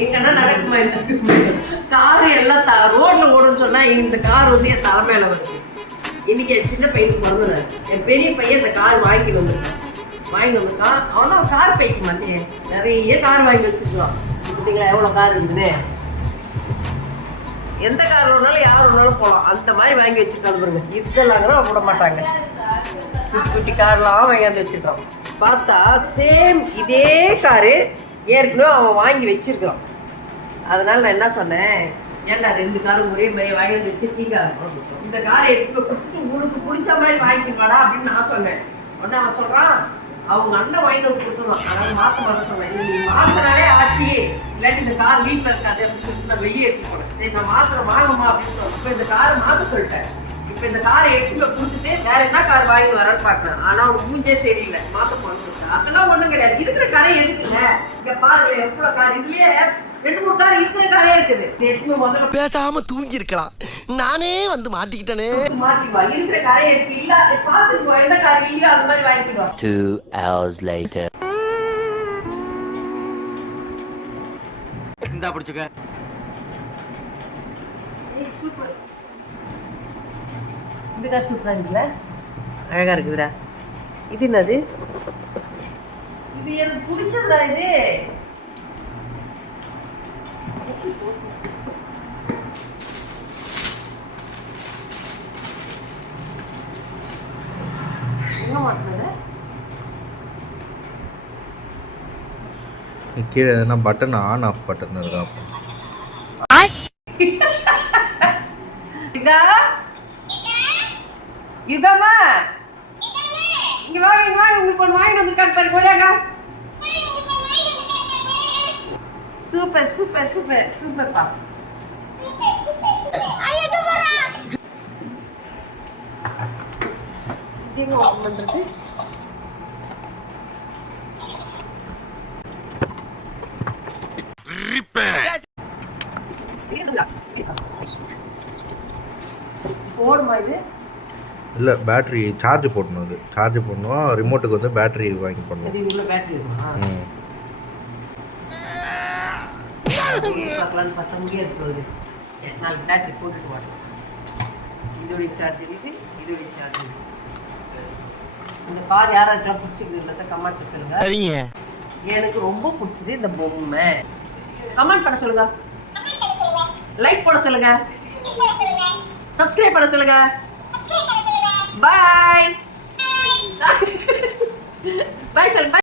எங்கன்னா நடக்குமா காரு எல்லாம் ரோட்ல ஓடுன்னு சொன்னா இந்த கார் வந்து என் தலைமையில வருது. இன்னைக்கு என் சின்ன பையனுக்கு பிறந்துறாரு. என் பெரிய பையன் இந்த கார் வாங்கிட்டு வந்துருக்கான். வாங்கிட்டு வந்து கார் அவன் கார் பைக்குமாச்சு. நிறைய கார் வாங்கி வச்சுருக்கான். பார்த்தீங்களா எவ்வளோ கார் இருக்குது. எந்த கார் வேணாலும் யார் வேணாலும் போகலாம். அந்த மாதிரி வாங்கி வச்சுருக்காங்க பாருங்க. இதெல்லாம் கூட விட மாட்டாங்க. குட்டி குட்டி கார்லாம் வாங்கியாந்து வச்சுருக்கான். பார்த்தா சேம் இதே காரு ஏற்கனவே அவன் வாங்கி வச்சிருக்கான். அதனால நான் என்ன சொன்னேன், ஏன்டா 2 காரும் ஒரே மாதிரி வாங்கி வச்சிருக்கீங்க, இந்த காரை எடுத்து கொடுத்துட்டு உங்களுக்கு பிடிச்ச மாதிரி வாங்கிக்கலாடா அப்படின்னு நான் சொன்னேன். உடனே அவன் சொல்றான், அவங்க அண்ணன் வாங்கிட்டு வந்து கொடுத்துதான், அதாவது மாற்ற சொன்னேன். இல்லை நீ மாத்தினாலே ஆச்சு, இல்லாட்டி இந்த கார் வீட்டில் இருக்காது அப்படின்னு சொல்லிட்டு நான் வெளியே எடுத்து போனேன். சரி நான் மாத்திரம் வாங்கம்மா அப்படின்னு சொன்னேன். இப்போ இந்த காரை மாற்ற சொல்லிட்டேன். இப்போ இந்த காரை எடுத்து கொடுத்துட்டு வேற என்ன கார் வாங்கி வரேன்னு பார்க்குறேன். ஆனால் அவனுக்கு மூஞ்சே சரியில்லை, மாற்ற போன அதெல்லாம் ஒண்ணும் கிடையாது. இருக்கிற காரே எதுக்குங்க, இங்க பாருங்க எவ்வளவு கார், இதுலயே 2-3 கார் இருக்கிற காரே இருக்குது. முதல்ல பேசாம தூங்கி இருக்கலாம், நானே வந்து மாட்டிக்கிட்டேனே. மாத்திவா, இருக்கிற காரே இருக்கு. இல்ல பாத்துக்கோ, எந்த கார் இல்லையோ அந்த மாதிரி வாங்கிக்கோ. 2 hours later. இந்தா பிடிச்சுக்க. சூப்பர், இந்த கார் சூப்பரா இருக்குல்ல, அழகா இருக்குதுடா. இது என்னது, இது எனக்கு பிடிச்சதுடா. இது என்ன மாட்டேங்குது, கீழே எதனா பட்டன் ஆன் ஆஃப் பட்டன் இருக்கா? யுகமா இங்க வாங்க, இங்க வாங்க, உங்களுக்கு ஒன்று வாங்கிட்டு வந்துருக்காங்க பாரு, போடாங்க. சூப்பர் சூப்பர் சூப்பர் சூப்பர்ப்பா. இது ஓபன் பண்றது, போடுமா இது? இல்லை, பேட்ரி சார்ஜ் போடணும். அது சார்ஜ் பண்ணணும். ரிமோட்டுக்கு வந்து பேட்ரி வாங்கி பண்ணணும். இது உள்ள பேட்டரி இருக்குமா? பார்க்கலான்னு பார்த்தா முடியாது போகுது. சரி, நாளைக்கு பேட்டரி போட்டுட்டு வாங்க. இதோடைய சார்ஜ் இது, இதோடைய சார்ஜ் இது. இந்த கார் யாராச்சும் பிடிச்சிருக்குதுன்றத கமெண்ட் சொல்லுங்க. சரிங்க, எனக்கு ரொம்ப பிடிச்சது இந்த பொம்மை. கமெண்ட் பண்ண சொல்லுங்க, லைக் போட சொல்லுங்க, சப்ஸ்கிரைப் பண்ண சொல்லுங்க. பாய் பாய் சொல்லுங்க.